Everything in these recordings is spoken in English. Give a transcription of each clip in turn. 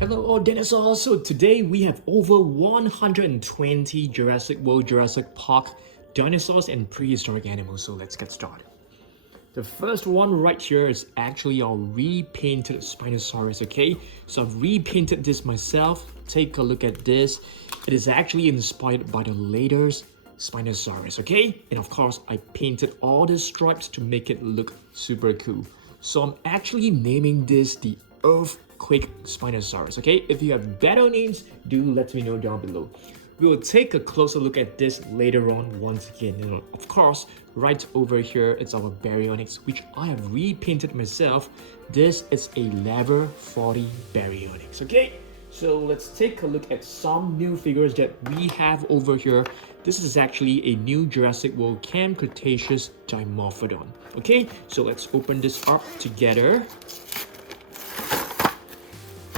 Hello all dinosaurs! So today we have over 120 Jurassic World, Jurassic Park dinosaurs and prehistoric animals, so let's get started. The first one right here is actually our repainted Spinosaurus, okay? So I've repainted this myself. Take a look at this. It is actually inspired by the latest Spinosaurus, okay? And of course, I painted all the stripes to make it look super cool. So I'm actually naming this the Earthquake Spinosaurus, okay? If you have better names, do let me know down below. We will take a closer look at this later on once again. And of course, right over here, it's our Baryonyx, which I have repainted myself. This is a level 40 Baryonyx, okay? So let's take a look at some new figures that we have over here. This is actually a new Jurassic World Camp Cretaceous Dimorphodon, okay? So let's open this up together.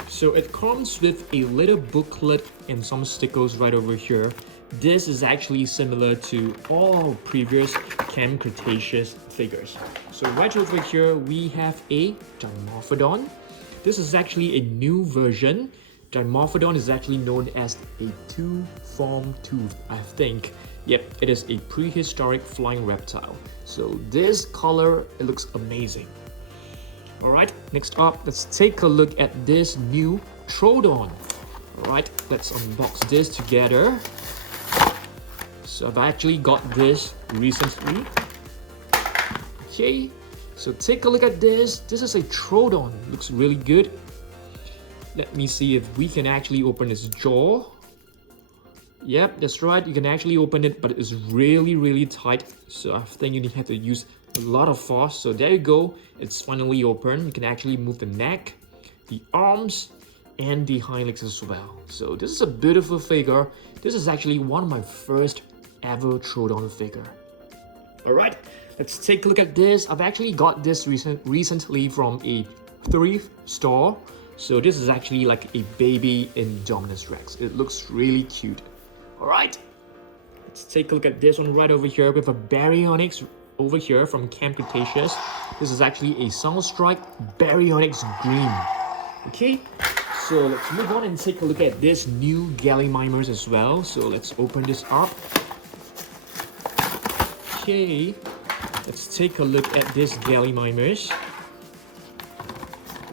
So it comes with a little booklet and some stickers right over here. This is actually similar to all previous Camp Cretaceous figures. So right over here, we have a Dimorphodon. This is actually a new version. Dimorphodon is actually known as a two-formed tooth, I think. Yep, it is a prehistoric flying reptile. So this color, it looks amazing. Alright, next up, let's take a look at this new Trodon. Alright, let's unbox this together. So I've actually got this recently. Okay, so take a look at this. This is a Trodon, looks really good. Let me see if we can actually open its jaw. Yep, that's right, you can actually open it, but it's really tight. So I think you have to use a lot of force. So there you go, it's finally open. You can actually move the neck, the arms, and the hind legs as well. So this is a beautiful figure. This is actually one of my first ever Trodon figure. Alright, let's take a look at this. I've actually got this recently from a thrift store. So this is actually like a baby Indominus Rex. It looks really cute. Alright, let's take a look at this one right over here with a Baryonyx over here from Camp Cretaceous. This is actually a Soundstrike Baryonyx Green. Okay, so let's move on and take a look at this new Gallimimus as well. So let's open this up. Okay, let's take a look at this Gallimimus.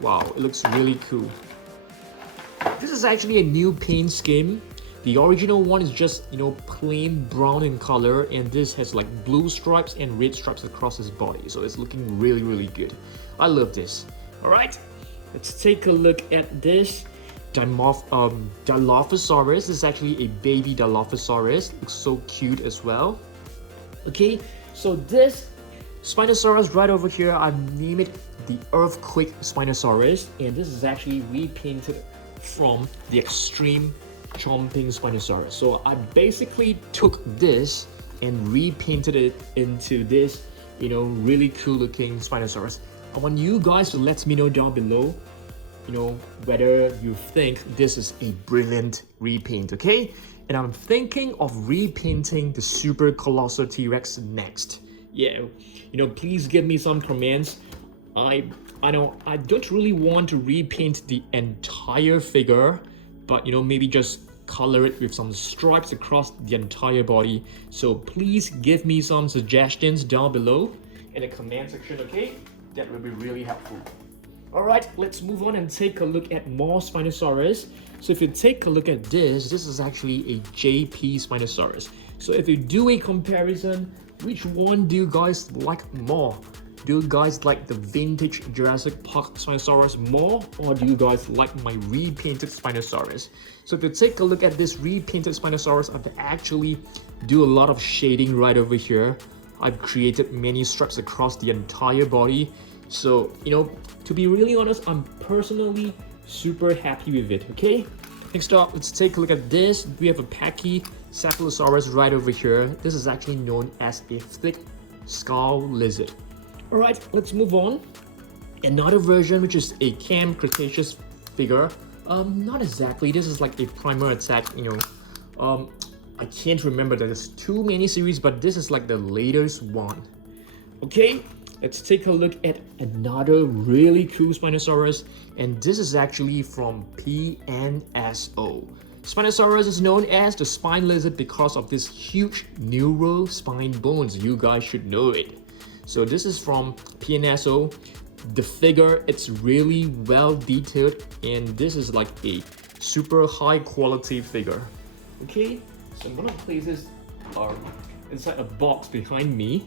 Wow, it looks really cool. This is actually a new paint scheme. The original one is just, plain brown in color, and this has like blue stripes and red stripes across his body. So it's looking really good. I love this. Alright, let's take a look at this Dilophosaurus. This is actually a baby Dilophosaurus. Looks so cute as well. Okay, so this Spinosaurus right over here, I've named it the Earthquake Spinosaurus, and this is actually repainted from the Extreme Chomping Spinosaurus. So I basically took this and repainted it into this, really cool looking Spinosaurus. I want you guys to let me know down below, whether you think this is a brilliant repaint, okay? And I'm thinking of repainting the super colossal T-Rex next. Yeah, please give me some comments. I don't really want to repaint the entire figure, but maybe just color it with some stripes across the entire body. So please give me some suggestions down below in the comment section, okay? That will be really helpful. Alright, let's move on and take a look at more Spinosaurus. So if you take a look at this is actually a JP Spinosaurus. So if you do a comparison, which one do you guys like more? Do you guys like the vintage Jurassic Park Spinosaurus more, or do you guys like my repainted Spinosaurus? So if you take a look at this repainted Spinosaurus, I've actually do a lot of shading right over here. I've created many stripes across the entire body. So, to be really honest, I'm personally super happy with it, okay? Next up, let's take a look at this. We have a Pachycephalosaurus right over here. This is actually known as a thick skull lizard. Alright, let's move on. Another version, which is a Camp Cretaceous figure. Not exactly. This is like a primer attack, I can't remember. There's too many series, but this is like the latest one. Okay, let's take a look at another really cool Spinosaurus, and this is actually from PNSO. Spinosaurus is known as the spine lizard because of this huge neural spine bones. You guys should know it. So this is from PNSO. The figure, it's really well detailed, and this is like a super high quality figure. Okay, so I'm gonna place this inside a box behind me,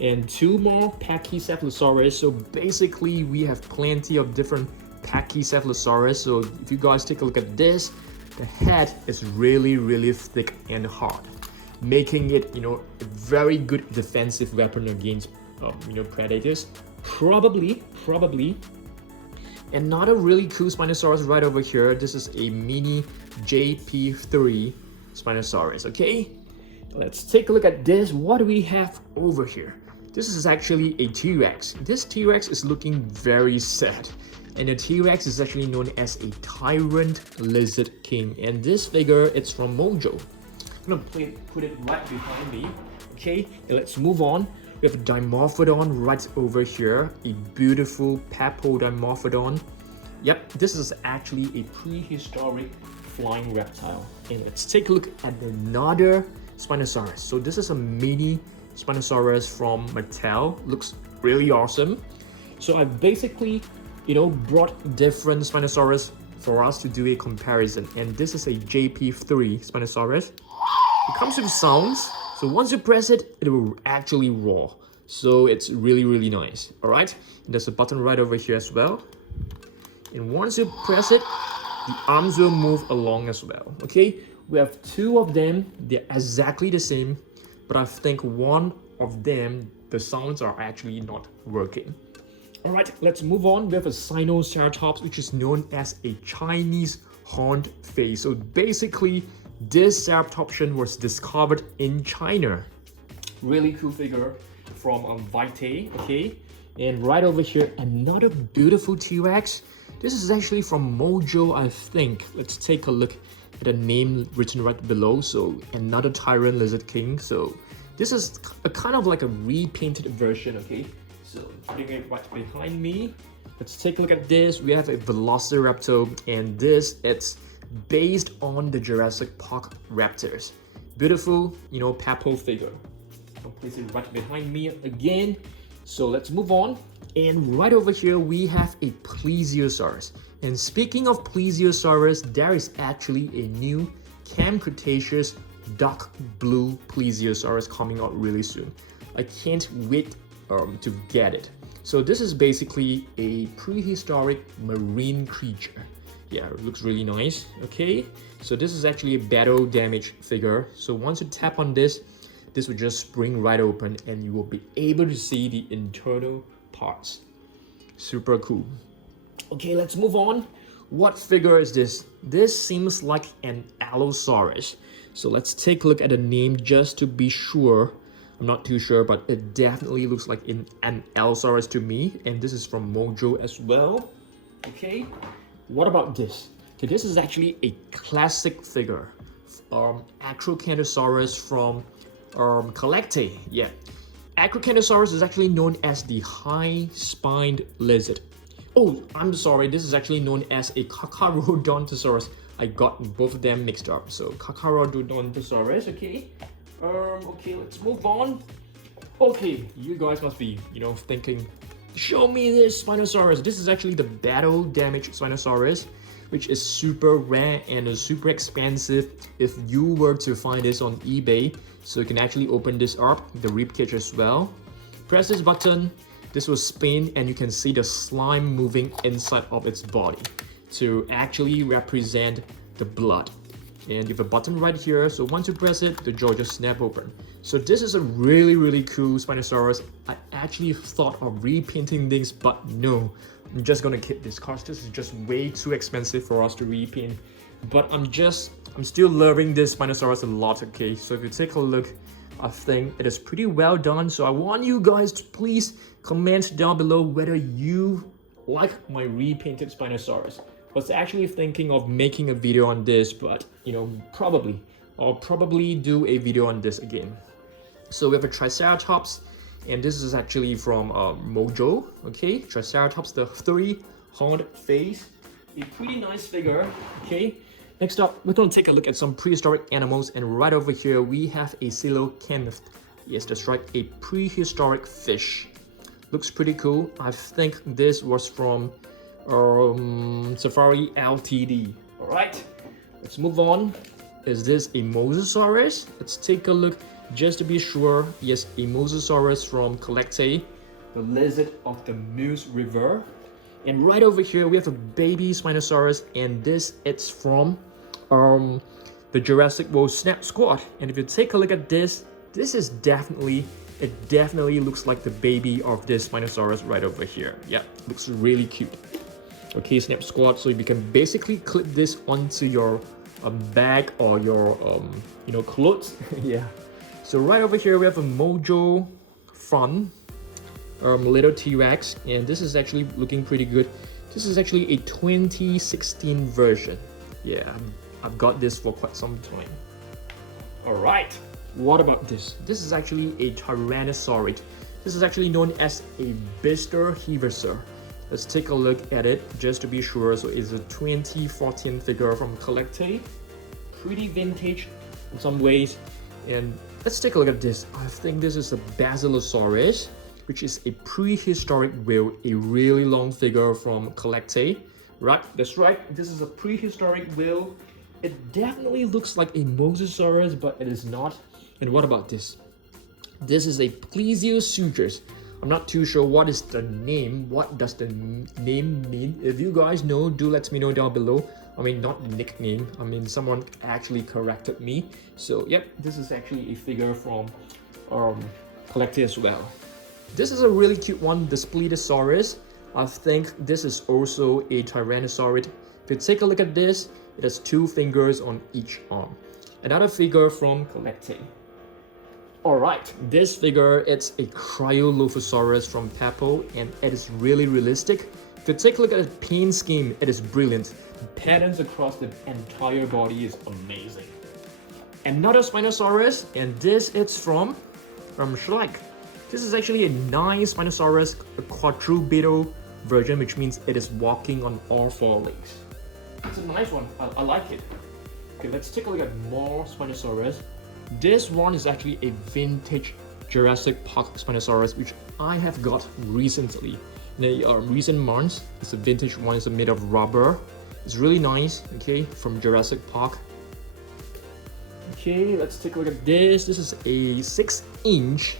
and two more Pachycephalosaurus. So basically we have plenty of different Pachycephalosaurus. So if you guys take a look at this, the head is really thick and hard, making it, a very good defensive weapon against predators. Probably another really cool Spinosaurus right over here. This is a mini JP3 Spinosaurus. Okay, let's take a look at this. What do we have over here? This is actually a T-Rex. This T-Rex is looking very sad, and the T-Rex is actually known as a Tyrant Lizard King, and this figure, it's from Mojo. I'm gonna put it right behind me. Okay, let's move on. We have a Dimorphodon right over here, a beautiful Dimorphodon. Yep, this is actually a prehistoric flying reptile. And let's take a look at another Spinosaurus. So this is a mini Spinosaurus from Mattel. Looks really awesome. So I basically, brought different Spinosaurus for us to do a comparison. And this is a JP3 Spinosaurus. It comes with sounds. So once you press it, it will actually roar. So it's really nice. All right, and there's a button right over here as well. And once you press it, the arms will move along as well. Okay, we have two of them. They're exactly the same, but I think one of them, the sounds are actually not working. All right, let's move on. We have a Sinoceratops, which is known as a Chinese horned face. So basically, this ceratopsian was discovered in China. Really cool figure from Vitae, okay? And right over here, another beautiful T-Rex. This is actually from Mojo, I think. Let's take a look at the name written right below. So another Tyrant Lizard King. So this is a kind of like a repainted version, okay? So putting it right behind me. Let's take a look at this. We have a Velociraptor, and this, it's based on the Jurassic Park raptors. Beautiful, papal figure. I'll place it right behind me again. So let's move on. And right over here, we have a Plesiosaurus. And speaking of Plesiosaurus, there is actually a new Camp Cretaceous dark blue Plesiosaurus coming out really soon. I can't wait to get it. So this is basically a prehistoric marine creature. Yeah, it looks really nice. Okay, so this is actually a battle damage figure. So once you tap on this, this will just spring right open, and you will be able to see the internal parts. Super cool. Okay, let's move on. What figure is this? This seems like an Allosaurus. So let's take a look at the name just to be sure. I'm not too sure, but it definitely looks like an Allosaurus to me. And this is from Mojo as well. Okay. What about this? Okay, this is actually a classic figure. Acrocanthosaurus from Collecte. Yeah. Acrocanthosaurus is actually known as the high-spined lizard. Oh, I'm sorry. This is actually known as a Carcharodontosaurus. I got both of them mixed up. So Carcharodontosaurus. Okay. Okay, let's move on. Okay, you guys must be, thinking, show me this Spinosaurus. This is actually the battle damage Spinosaurus, which is super rare and super expensive if you were to find this on eBay. So you can actually open this up, the ribcage as well. Press this button, this will spin, and you can see the slime moving inside of its body to actually represent the blood. And you have a button right here, so once you press it, the jaw just snap open. So this is a really cool Spinosaurus. I actually thought of repainting things, but no, I'm just gonna keep this because this is just way too expensive for us to repaint. But I'm still loving this Spinosaurus a lot, okay? So if you take a look, I think it is pretty well done. So I want you guys to please comment down below whether you like my repainted Spinosaurus. I was actually thinking of making a video on this, but I'll probably do a video on this again. So we have a Triceratops, And this is actually from Mojo, okay? Triceratops, the 3-horned face. A pretty nice figure, okay? Next up, we're going to take a look at some prehistoric animals, and right over here we have a coelacanth. Yes, that's right, a prehistoric fish. Looks pretty cool. I think this was from Safari Ltd. Alright, let's move on. Is this a Mosasaurus? Let's take a look just to be sure. Yes, a Mosasaurus from Collectae, the lizard of the Moose River. And right over here we have a baby Spinosaurus, and this it's from the Jurassic World Snap Squad. And if you take a look at this, it definitely looks like the baby of this Spinosaurus right over here. Yeah, looks really cute. Okay, Snap Squad, so you can basically clip this onto your bag or your clothes. Yeah. So right over here we have a Mojo Fun little T-Rex, and this is actually looking pretty good. This is actually a 2016 version. Yeah, I've got this for quite some time. Alright, what about this? This is actually a Tyrannosaurus. This is actually known as a Herrerasaurus. Let's take a look at it just to be sure. So it's a 2014 figure from Collectae. Pretty vintage in some ways. And let's take a look at this. I think this is a Basilosaurus, which is a prehistoric whale, a really long figure from Collectae. Right, that's right. This is a prehistoric whale. It definitely looks like a Mosasaurus, but it is not. And what about this? This is a Plesiosaurus. I'm not too sure what is the name. What does the name mean? If you guys know, do let me know down below. I mean, not nickname. I mean, someone actually corrected me. So, yep, this is actually a figure from Collectae as well. This is a really cute one, the Splitosaurus. I think this is also a Tyrannosaurus. If you take a look at this, it has 2 fingers on each arm. Another figure from Collectae. Alright, this figure, it's a Dilophosaurus from Mattel, and it is really realistic. If you take a look at the paint scheme, it is brilliant. The patterns across the entire body is amazing. Another Spinosaurus, and this is from Schleich. This is actually a nice Spinosaurus, a quadrupedal version, which means it is walking on all 4 legs. It's a nice one, I like it. Okay, let's take a look at more Spinosaurus. This one is actually a vintage Jurassic Park Spinosaurus, which I have got recently. In the recent months, it's a vintage one, it's made of rubber. It's really nice, okay, from Jurassic Park. Okay, let's take a look at this. This is a 6-inch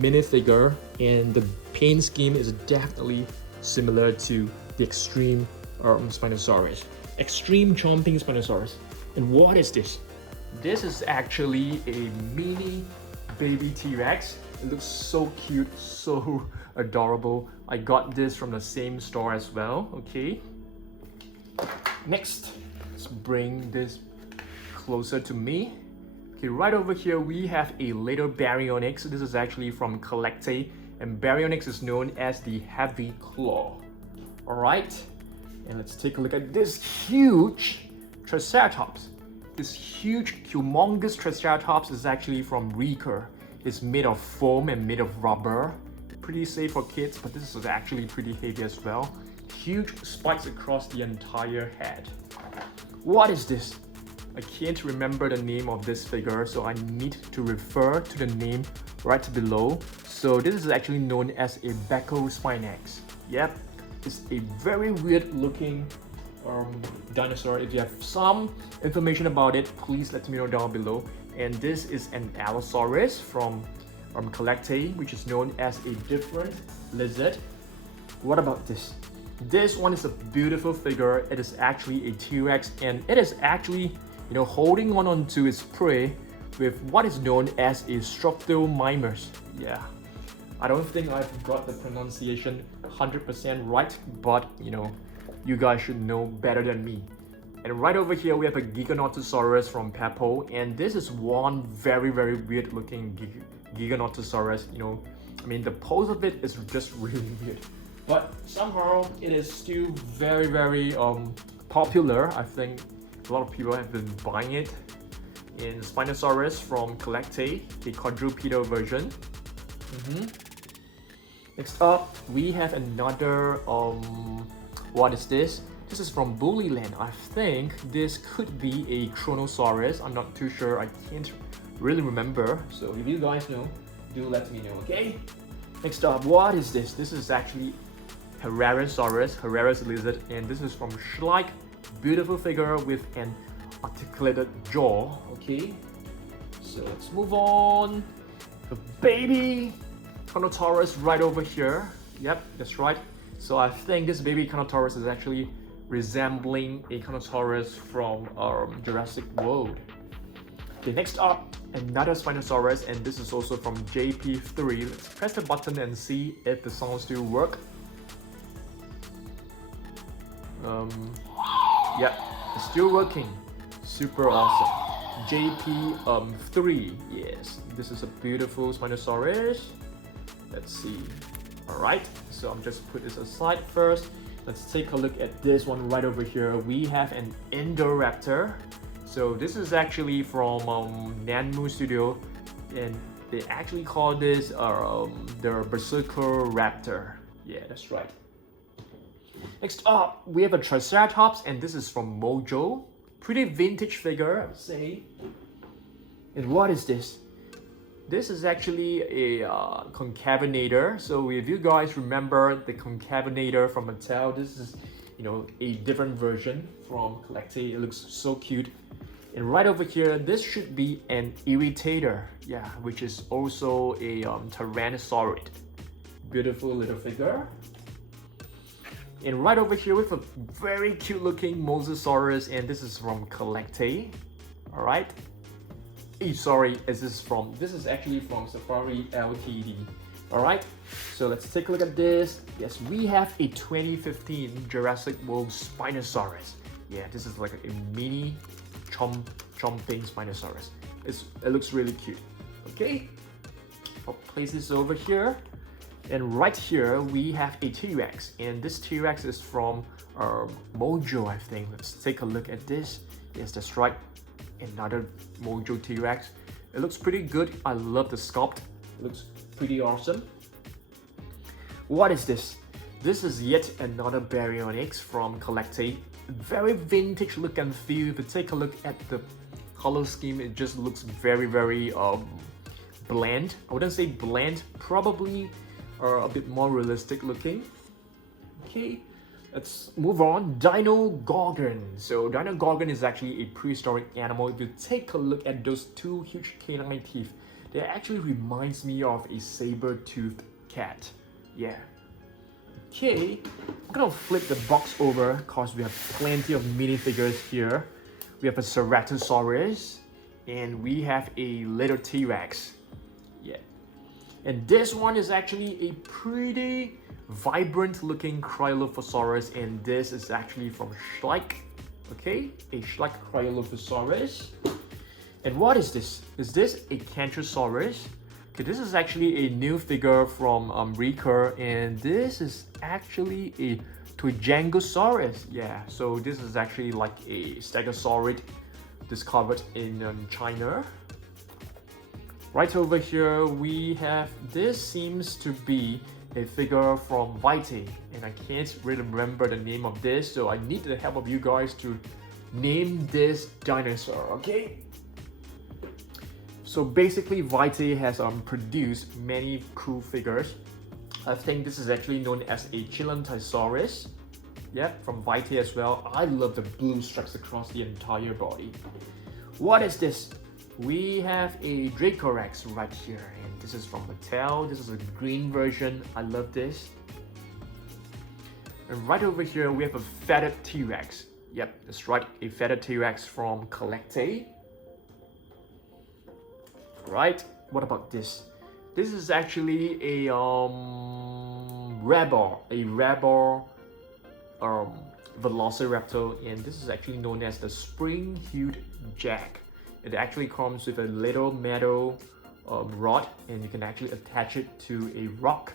minifigure, and the paint scheme is definitely similar to the Extreme Spinosaurus. Extreme Chomping Spinosaurus. And what is this? This is actually a mini baby T-Rex. It looks so cute, so adorable. I got this from the same store as well, okay? Next, let's bring this closer to me. Okay, right over here we have a little Baryonyx. This is actually from Collectae, and Baryonyx is known as the Heavy Claw. Alright, and let's take a look at this huge Triceratops. This huge, humongous Triceratops is actually from Reker. It's made of foam and made of rubber. Pretty safe for kids, but this is actually pretty heavy as well. Huge spikes across the entire head. What is this? I can't remember the name of this figure, so I need to refer to the name right below. So this is actually known as a Baryonyx. Yep, it's a very weird looking dinosaur. If you have some information about it, please let me know down below. And this is an Allosaurus from Collectae, which is known as a different lizard. What about this? This one is a beautiful figure. It is actually a T-Rex, and it is actually, holding on to its prey with what is known as a Strophthomimus. Yeah, I don't think I've got the pronunciation 100% right, but you guys should know better than me. And right over here we have a Giganotosaurus from Mattel, and this is one very weird looking Giganotosaurus. I mean, the pose of it is just really weird, but somehow it is still very popular. I think a lot of people have been buying it. In Spinosaurus from Collectae, the quadrupedal version. Next up, we have another, what is this? This is from Bullyland. I think this could be a Kronosaurus. I'm not too sure, I can't really remember. So if you guys know, do let me know, okay? Next up, what is this? This is actually Herrerasaurus, Herrera's lizard, and this is from Schleich. Beautiful figure with an articulated jaw, okay? So let's move on. The baby Carnotaurus right over here. Yep, that's right. So I think this baby Carnotaurus is actually resembling a Carnotaurus from Jurassic World. Okay, next up, another Spinosaurus, and this is also from JP3. Let's press the button and see if the sound still works. Yep, it's still working. Super awesome. JP3, yes, this is a beautiful Spinosaurus. Let's see. Alright, so I'm just put this aside first. Let's take a look at this one right over here. We have an Indoraptor. So this is actually from Nanmu Studio, and they actually call this the Velociraptor. Yeah, that's right. Next up, we have a Triceratops, and this is from Mojo. Pretty vintage figure, I would say. And what is this? This is actually a concavenator. So if you guys remember the concavenator from Mattel, this is, you know, a different version from Collectate. It looks so cute. And right over here, this should be an irritator, yeah, which is also a Tyrannosaurid. Beautiful little figure. And right over here, we have a very cute looking Mosasaurus, and this is from Collectate. All right. Sorry, this is actually from Safari Ltd. All right, so let's take a look at this. Yes, we have a 2015 Jurassic World Spinosaurus. Yeah, this is like a mini chomping Spinosaurus. It looks really cute. Okay, I'll place this over here. And right here, we have a T-Rex. And this T-Rex is from Mojo, I think. Let's take a look at this. Yes, that's right. Another Mojo T-Rex. It looks pretty good. I love the sculpt. It looks pretty awesome. What is this? This is yet another Baryonyx from Collectate. Very vintage look and feel. If you take a look at the color scheme, it just looks very bland. I wouldn't say bland, probably a bit more realistic looking. Okay, let's move on. Dino Gorgon. So Dino Gorgon is actually a prehistoric animal. If you take a look at those two huge canine teeth, they actually reminds me of a saber-toothed cat. Yeah. Okay, I'm gonna flip the box over because we have plenty of minifigures here. We have a Ceratosaurus, and we have a little T-Rex. Yeah. And this one is actually a pretty vibrant looking Dilophosaurus, and this is actually from Schleich. Okay, a Schleich Dilophosaurus. And what is this? Is this a Carnotaurus? Okay, this is actually a new figure from Recur, and this is actually a Giganotosaurus. Yeah, so this is actually like a Stegosaurid discovered in China. Right over here, we have, this seems to be a figure from Vitae, and I can't really remember the name of this, so I need the help of you guys to name this dinosaur, okay? So basically, Vitae has produced many cool figures. I think this is actually known as a Chilantiosaurus. Yeah, from Vitae as well. I love the blue stripes across the entire body. What is this? We have a Dracorex right here, and this is from Mattel. This is a green version. I love this. And right over here, we have a Fetid T-Rex. Yep, that's right, a Fetid T-Rex from Collectate. Right, what about this? This is actually a Rebel Velociraptor, and this is actually known as the spring-hued jack. It actually comes with a little metal rod, and you can actually attach it to a rock,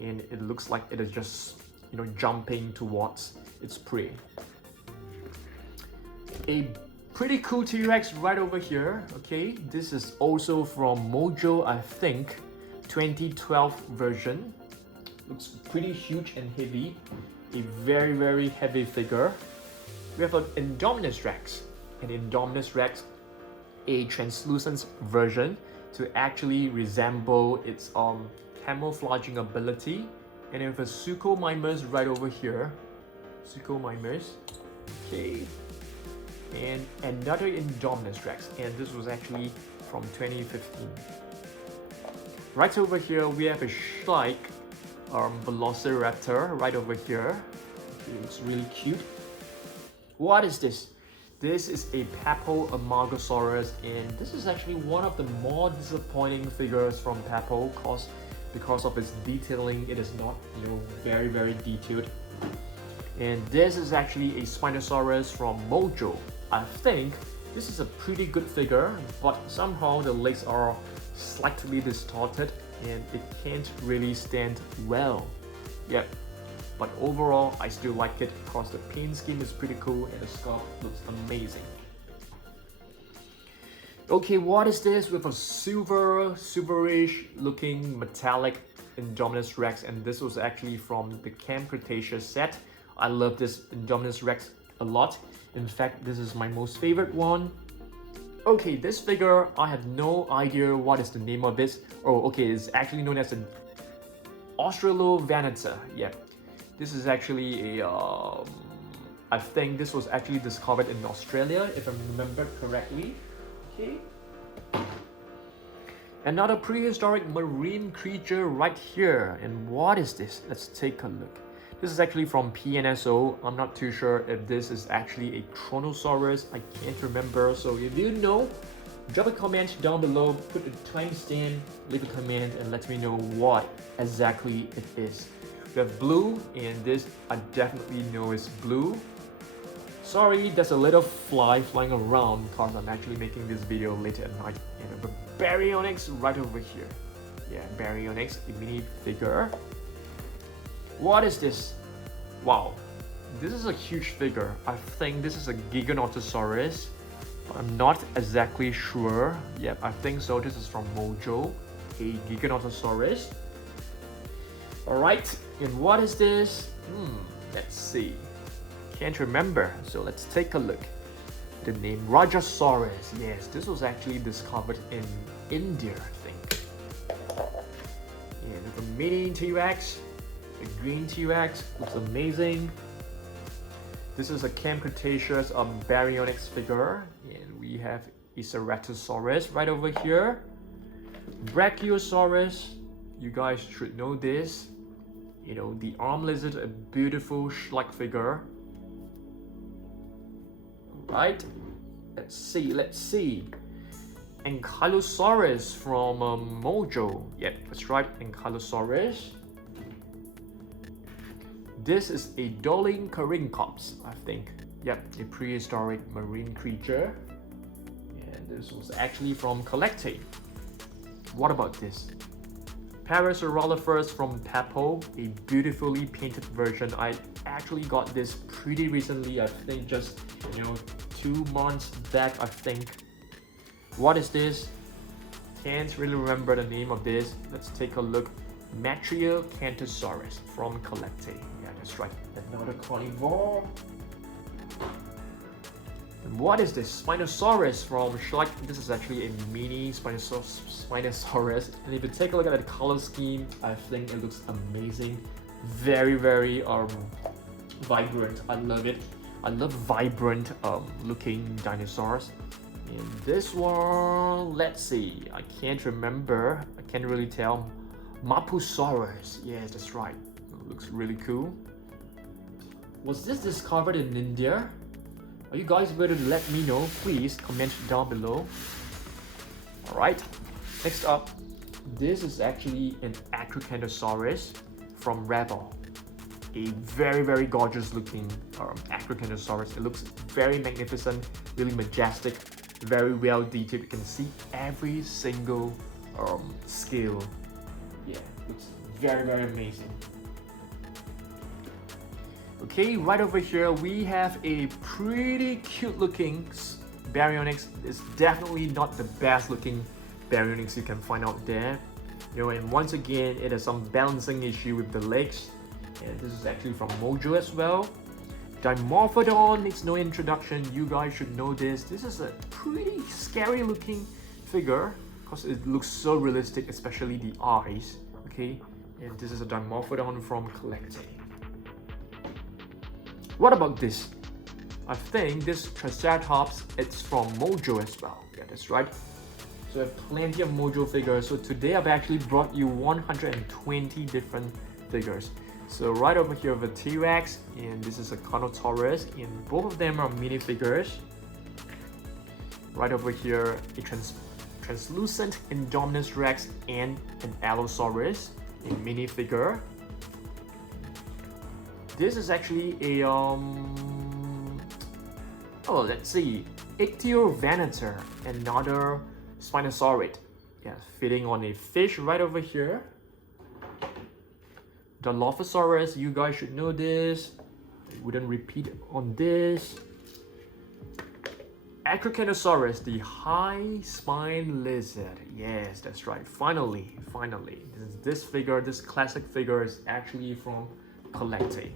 and it looks like it is just, you know, jumping towards its prey. A pretty cool T-Rex right over here. Okay, this is also from Mojo, I think, 2012 version. Looks pretty huge and heavy. A very heavy figure. We have an Indominus Rex. An Indominus Rex, a translucent version to actually resemble its camouflaging ability. And then we have a Suchomimus right over here. Suchomimus. Okay. And another Indominus Rex, and this was actually from 2015. Right over here, we have a Schleich Velociraptor right over here. It looks really cute. What is this? This is a Papo-Amargosaurus, and this is actually one of the more disappointing figures from Papo because of its detailing. It is not, very detailed. And this is actually a Spinosaurus from Mojo. I think this is a pretty good figure, but somehow the legs are slightly distorted and it can't really stand well. Yep. But overall, I still like it because the paint scheme is pretty cool and the sculpt looks amazing. Okay, what is this? With a silverish looking metallic Indominus Rex, and this was actually from the Camp Cretaceous set. I love this Indominus Rex a lot. In fact, this is my most favorite one. Okay, this figure, I have no idea what is the name of this. Oh, okay, it's actually known as an Australovanita. Yeah, this is actually a, I think this was actually discovered in Australia, if I remember correctly. Okay. Another prehistoric marine creature right here. And what is this? Let's take a look. This is actually from PNSO. I'm not too sure if this is actually a Kronosaurus. I can't remember. So if you know, drop a comment down below, put a timestamp, leave a comment, and let me know what exactly it is. We have blue, and this I definitely know is blue. Sorry, there's a little fly flying around because I'm actually making this video late at night. And the Baryonyx right over here. Yeah, Baryonyx, a mini figure. What is this? Wow, this is a huge figure. I think this is a Giganotosaurus. I'm not exactly sure. Yep, I think so. This is from Mojo, a Giganotosaurus. Alright, and what is this? Let's see. Can't remember, so let's take a look. The name Rajasaurus. Yes, this was actually discovered in India, I think. Yeah, the mini T-Rex. The green T-Rex looks amazing. This is a Camp Cretaceous Baryonyx figure, and we have a Ceratosaurus right over here. Brachiosaurus, you guys should know this. You know, the arm lizard, a beautiful Schleich figure. Right, let's see. Ankylosaurus from Mojo. Yep, that's right, Ankylosaurus. This is a Dolichorhynchops, I think. Yep, a prehistoric marine creature. And this was actually from Collectate. What about this? Parasaurolophus from Papo, a beautifully painted version. I actually got this pretty recently, I think just, 2 months back, I think. What is this? Can't really remember the name of this. Let's take a look. Cantosaurus from Collectate. Yeah, that's right. Another carnivore. And what is this? Spinosaurus from Schleich. This is actually a mini Spinosaurus. And if you take a look at the color scheme, I think it looks amazing. Very vibrant. I love it. I love vibrant looking dinosaurs. And this one, let's see. I can't remember. I can't really tell. Mosasaurus. Yes, that's right. It looks really cool. Was this discovered in India? Are you guys able to let me know? Please comment down below. Alright, next up, this is actually an Acrocanthosaurus from Rebel. A very gorgeous looking Acrocanthosaurus. It looks very magnificent, really majestic, very well detailed. You can see every single scale. Yeah, looks very amazing. Okay, right over here we have a pretty cute looking Baryonyx. It's definitely not the best looking Baryonyx you can find out there. And once again, it has some balancing issue with the legs. And this is actually from Mojo as well. Dimorphodon needs no introduction. You guys should know this. This is a pretty scary looking figure because it looks so realistic, especially the eyes. Okay, and this is a Dimorphodon from Collecte. What about this? I think this Triceratops, it's from Mojo as well. Yeah, that's right. So I have plenty of Mojo figures. So today I've actually brought you 120 different figures. So right over here the T-Rex, and this is a Carnotaurus, and both of them are minifigures. Right over here a translucent Indominus Rex and an Allosaurus, a minifigure. This is actually a let's see, Ichthyovenator, another Spinosaurid. Yeah, fitting on a fish right over here. Dilophosaurus, you guys should know this. I wouldn't repeat on this. Giganotosaurus, the high spine lizard. Yes, that's right. Finally. This figure, this classic figure is actually from Collecte.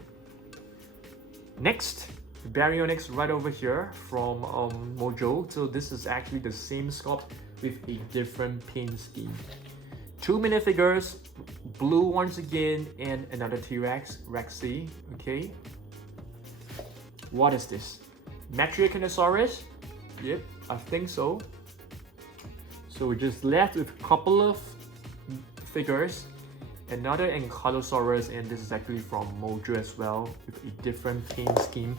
Next, Baryonyx right over here from Mojo. So this is actually the same sculpt with a different paint scheme. Two minifigures, blue once again, and another T-Rex, Rexy. Okay. What is this? Giganotosaurus? Yep, I think so. So we're just left with a couple of figures. Another Ankylosaurus, and this is actually from Mojo as well, with a different paint scheme.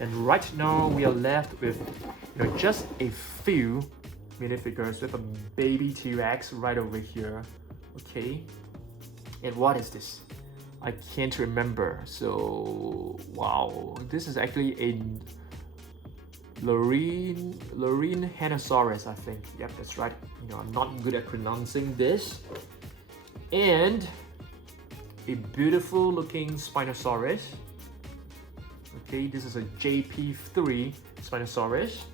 And right now we are left with just a few minifigures with a baby T-Rex right over here. Okay, and what is this? I can't remember. So wow, this is actually a Herrerasaurus, I think. Yep, that's right. I'm not good at pronouncing this. And a beautiful looking Spinosaurus. Okay, this is a JP3 Spinosaurus.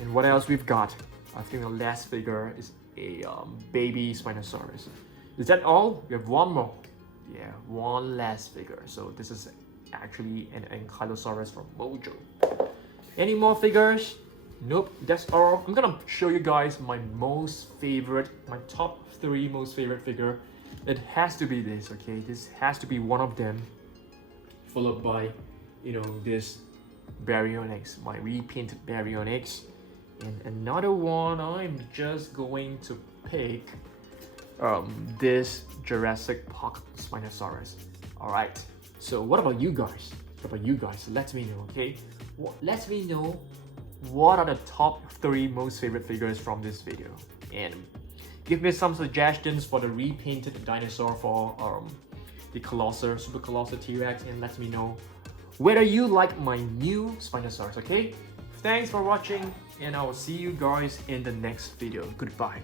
And what else we've got? I think the last figure is a baby Spinosaurus. Is that all? We have one more. Yeah, one last figure. So this is actually an Ankylosaurus from Mojo. Any more figures? Nope, that's all. I'm gonna show you guys my top 3 most favorite figure. It has to be this, okay? This has to be one of them. Followed by, this Baryonyx, my repainted Baryonyx. And another one, I'm just going to pick this Jurassic Park Spinosaurus. Alright, so what about you guys? Let me know, okay? Let me know what are the top 3 most favorite figures from this video. And give me some suggestions for the repainted dinosaur for the Colossal, Super Colossal T-Rex, and let me know whether you like my new Spinosaurus, okay? Thanks for watching, and I will see you guys in the next video. Goodbye.